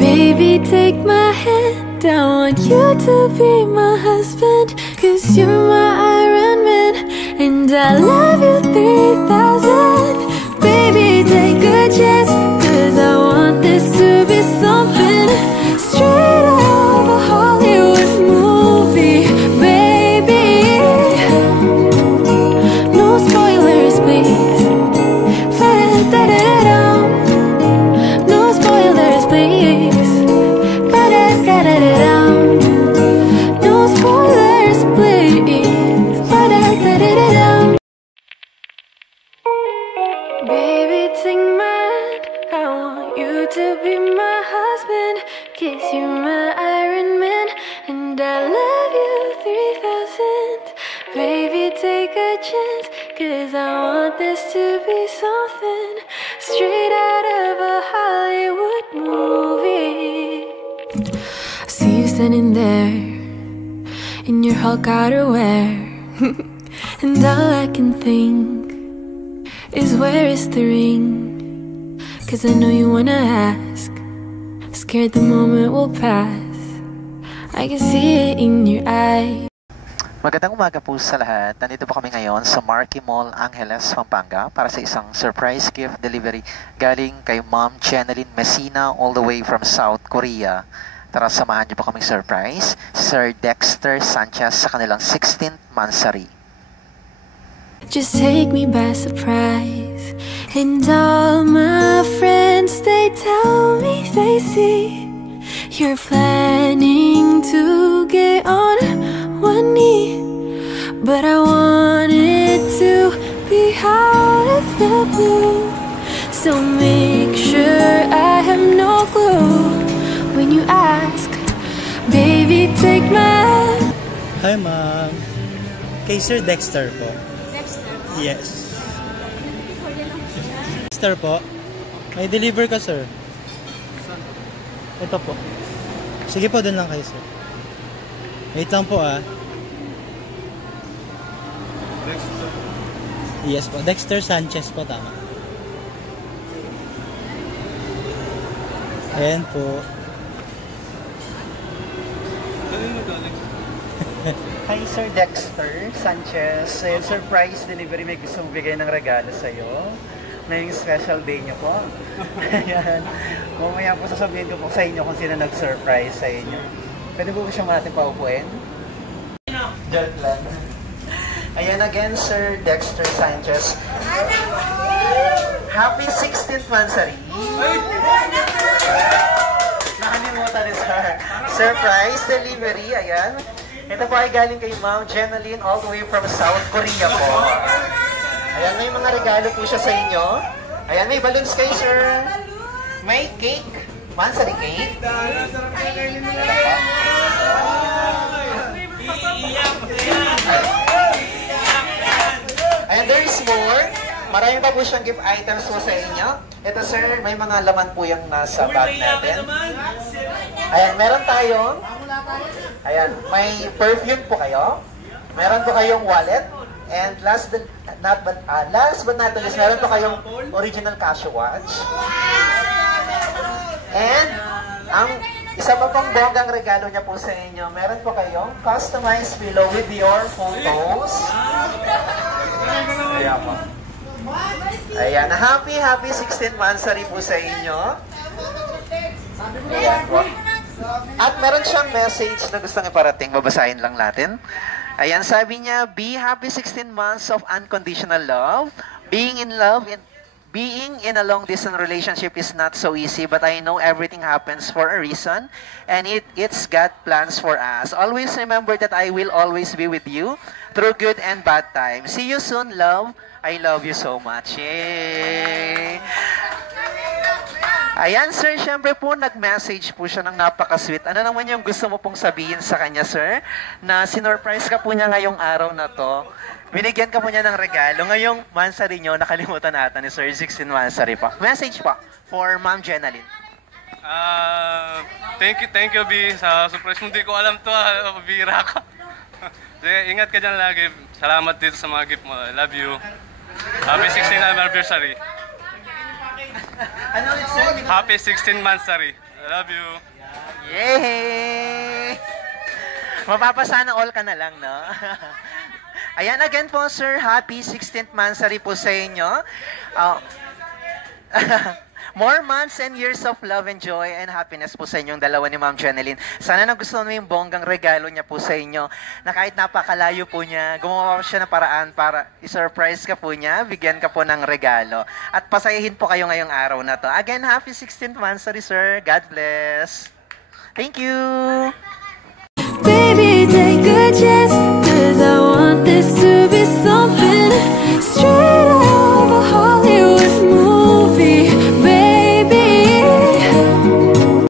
Baby, take my hand, I want you to be my husband, 'cause you're my Iron Man, and I love you 3000. Baby, take a chance, 'cause I want this to be something straight out of a Hollywood movie. Baby, no spoilers please. No spoilers please. No spoilers please. Baby, take my hand, I want you to be my husband, 'cause you're my Iron Man, and I love you 3000. Baby, take a chance, 'cause I want this to be something straight out of a Hollywood movie. I see you standing there in your Hulk outerwear, and all I can think is, where is the ring? 'Cause I know you wanna ask, scared the moment will pass. I can see it in your eyes. Magandang umaga po sa lahat. Nandito po kami ngayon sa Marquee Mall, Angeles, Pampanga para sa isang surprise gift delivery galing kay Ma'am Jeneline Messina all the way from South Korea. Tara, samahan niyo po kaming surprise si Sir Dexter Sanchez sa kanilang 16th mansari. Just take me by surprise, and all my friends, they tell me they see you're planning to get on one knee, but I want it to be out of the blue, so make sure I have no clue when you ask. Baby, take my hand. Hi ma'am, kay Sir Dexter po. Dexter? Yes. Dexter po, may deliver ka sir. Ito po. Sige po, dun lang kayo sir. Wait lang po ah. Dexter? Yes po, Dexter Sanchez po, tama. Ayan po. Hi Sir Dexter Sanchez. Surprise delivery, may gusto mong bigay ng regalo sa'yo. Ngayong special day niyo po. Ayan. Mamaya po sasabihin ko po sa inyo kung sino nag-surprise sa inyo. Pwede po ba siyang natin paupuin? Joke lang. Ayan again, Sir Dexter Sanchez. Happy 16th mansari. Nakalimutan ni Sir. Surprise delivery. Ayan. Ito po ay galing kay Ma'am Jeneline all the way from South Korea po. Ayan, may mga regalo po siya sa inyo. Ayan, may balloons kayo, sir. May cake. Mansari cake. Ayan, there is more. Marami pa po siyang gift items po sa inyo. Ito, sir, may mga laman po yung nasa bag natin. Ayan, meron tayong... Ayan, may perfume po kayo. Meron po kayong wallet. And last but not least, meron po kayong original Casio watch. And ang isa pa pong bonggang regalo niya po sa inyo, meron po kayong customized pillow with your photos. Ayan po. Ayan, happy 16th mansari po sa inyo. Ayan po. At meron siyang message na gustong iparating. Babasahin lang natin. Ayan, sabi niya, be happy 16 months of unconditional love. Being in a long-distance relationship is not so easy, but I know everything happens for a reason, and it's God plans for us. Always remember that I will always be with you through good and bad times. See you soon, love. I love you so much. Yay! Ayan, sir, syempre po, nag-message po siya ng napaka-sweet. Ano naman yung gusto mo pong sabihin sa kanya, sir? Na sinurprise ka po niya ngayong araw na to. Binigyan ka po niya ng regalo. Ngayong mansari niyo, nakalimutan ata ni Sir 16 mansari pa. Message pa for Ma'am Jeneline. Thank you, B, sa surprise mo. Hindi ko alam to, bira ka. Ingat ka dyan lagi. Salamat dito sa mga gift mo. I love you. Happy 16th anniversary. Ano ulit, sir? Happy 16 mansari. I love you. Yay! Mapapasana all ka na lang, no? Ayan, again po, sir, happy 16th monthsary po sa inyo. More months and years of love and joy and happiness po sa inyong dalawa ni Ma'am Jeneline. Sana nagustuhan mo yung bonggang regalo niya po sa inyo na kahit napakalayo po niya, gumawa siya ng paraan para i-surprise ka po niya, bigyan ka po ng regalo. At pasayahin po kayo ngayong araw na to. Again, happy 16th monthsary, sir. God bless. Thank you.